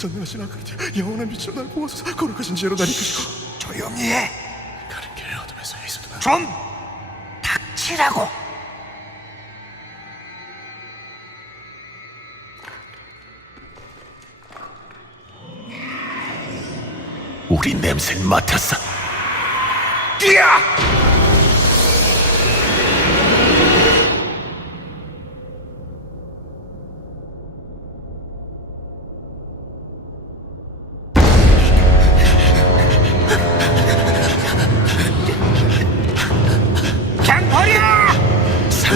전능하신 아카르트 영원한 빛으로 날 보호소서 거룩하신 지혜로 날 이끄시고 조용히 해. 가는 길 어둠에서 예수도 좀 닥치라고. 우리 냄새를 맡았어. 뛰어!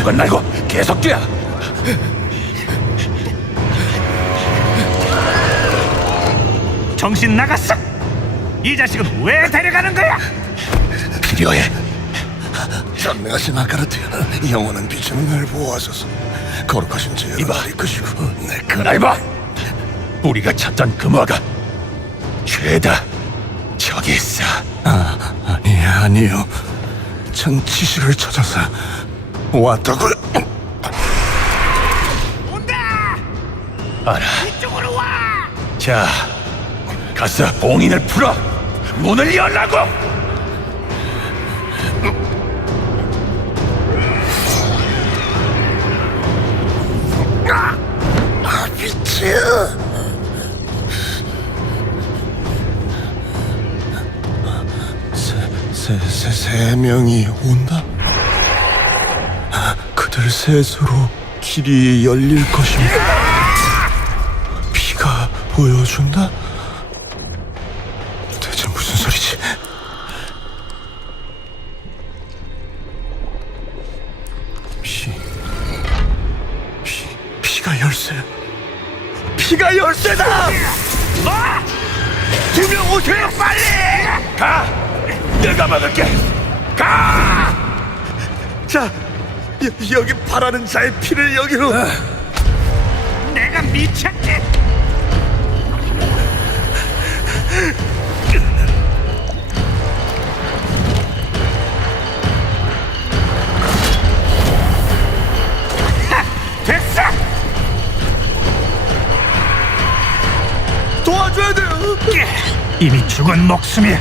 상관 말고 계속 뛰어! 정신 나갔어! 이 자식은 왜 데려가는 거야? 필요해. 전능하신 아카르트 영원한 빛으로 날 보호하소서 거룩하신 지혜로 이봐. 날 이끄시고 내 그라이버! 우리가 찾던 금화가 죄다 저기 있어. 아, 아니 아니요. 전 지식을 찾아서 왔다고요. 온다! 알아. 이쪽으로 와! 자, 가서 봉인을 풀어. 문을 열라고. 아, 빛이야. 세, 세, 세, 세 명이 온다? 셋으로 길이 열릴 것입니다. 피가 보여준다? 대체 무슨 소리지? 피, 피, 피가 열쇠. 피가 열쇠다! 두명 오세요, 빨리! 가! 내가 막을게. 가! 자, 여, 여기 바라는 자의 피를 여기로. 내가 미쳤지. 하, 됐어. 도와줘야 돼요. 이미 죽은 목숨이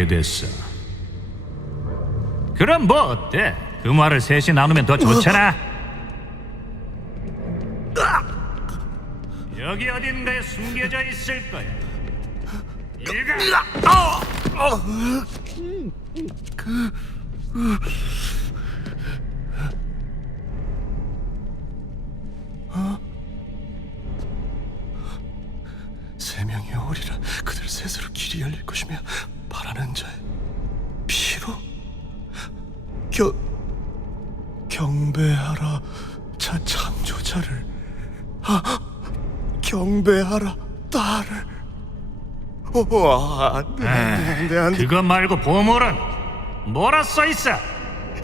안타깝게 됐어. 그럼 뭐 어때? 그 말을 셋이 나누면 더 좋잖아. 여기 어딘가에 숨겨져 있을 거야. 읽어. 자 창조자를. 아 경배하라 딸을. 오 안돼 안돼 안돼 그거 말고 보물은 뭐라 써 있어?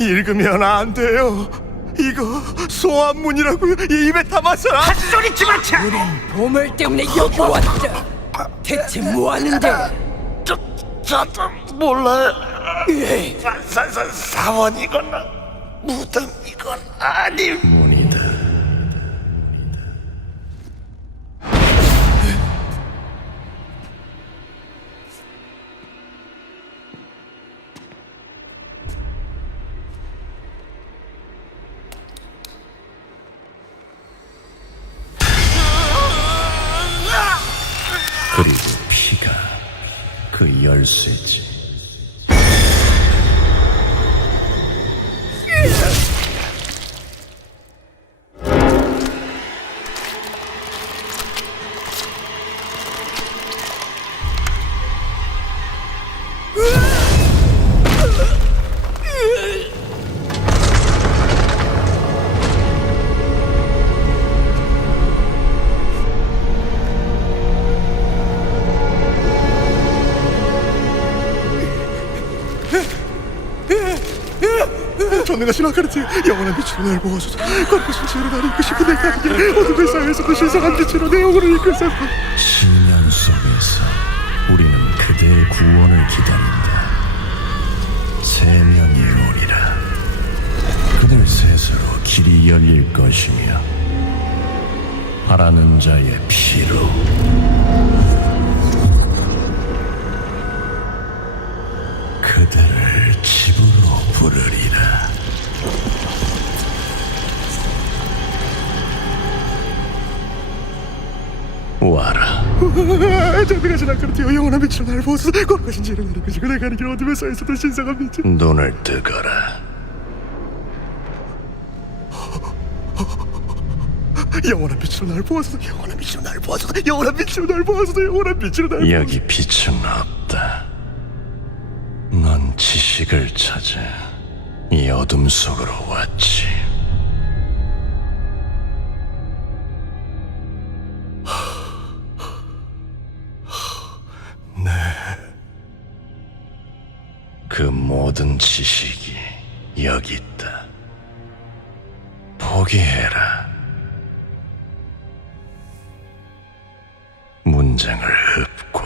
읽으면 안 돼요. 이거 소환문이라고요? 입에 담아서 소리 치 마차. 보물 때문에 여기 왔다. 대체 뭐 하는데? 저, 저도 몰라요. 사, 사, 사, 사원이거나 무덤이건 아님. 그리 그 열쇠지. 전능하 신하카르트 영원한 빛으로 날 모아줘서. 거룩하신 지혜로 날 이끄 싶은 내가 아니게 어둠 회사에서도 신성한 빛으로 내 영혼을 이끌사 신년 속에서 우리는 그대의 구원을 기다린다. 세 명이 오리라. 그들 셋으로 길이 열릴 것이며 바라는 자의 피로 부르리라. 와라. 전능하신 아카르트 영원한 빛으로 날 보아소서 거룩하신 지혜로 나를 이끄시고 내가 아니게 어둠의 사회에서도 신성한 빛으로 눈을 뜨거라. 영원한 빛으로 날 보아소서 영원한 빛으로 날 보아소서 영원한 빛으로 날 보아소서 영원한 빛으로 날 여기 빛은 없다. 넌 지식을 찾아 이 어둠 속으로 왔지. 네. 그 모든 지식이 여기 있다. 포기해라. 문장을 읊고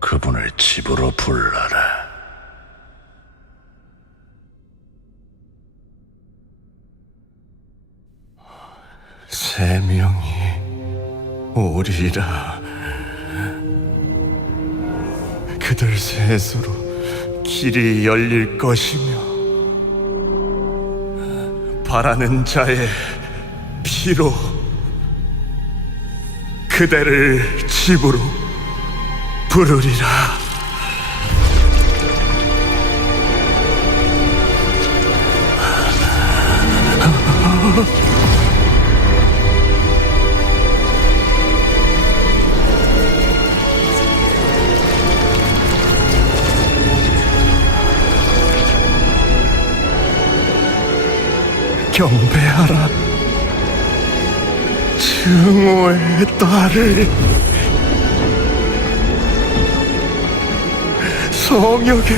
그분을 집으로 불러라. 세 명이 오리라. 그들 셋으로 길이 열릴 것이며 바라는 자의 피로 그대를 집으로 부르리라 경배하라. 증오의 딸을 성역의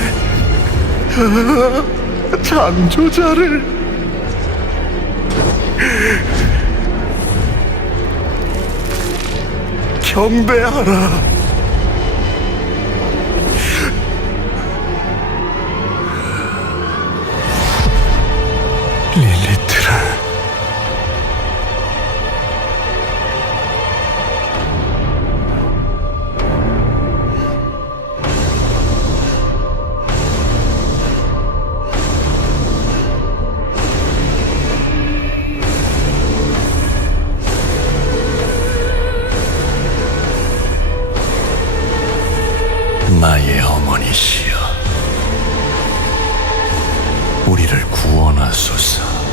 아, 창조자를 경배하라 어머니시여 우리를 구원하소서.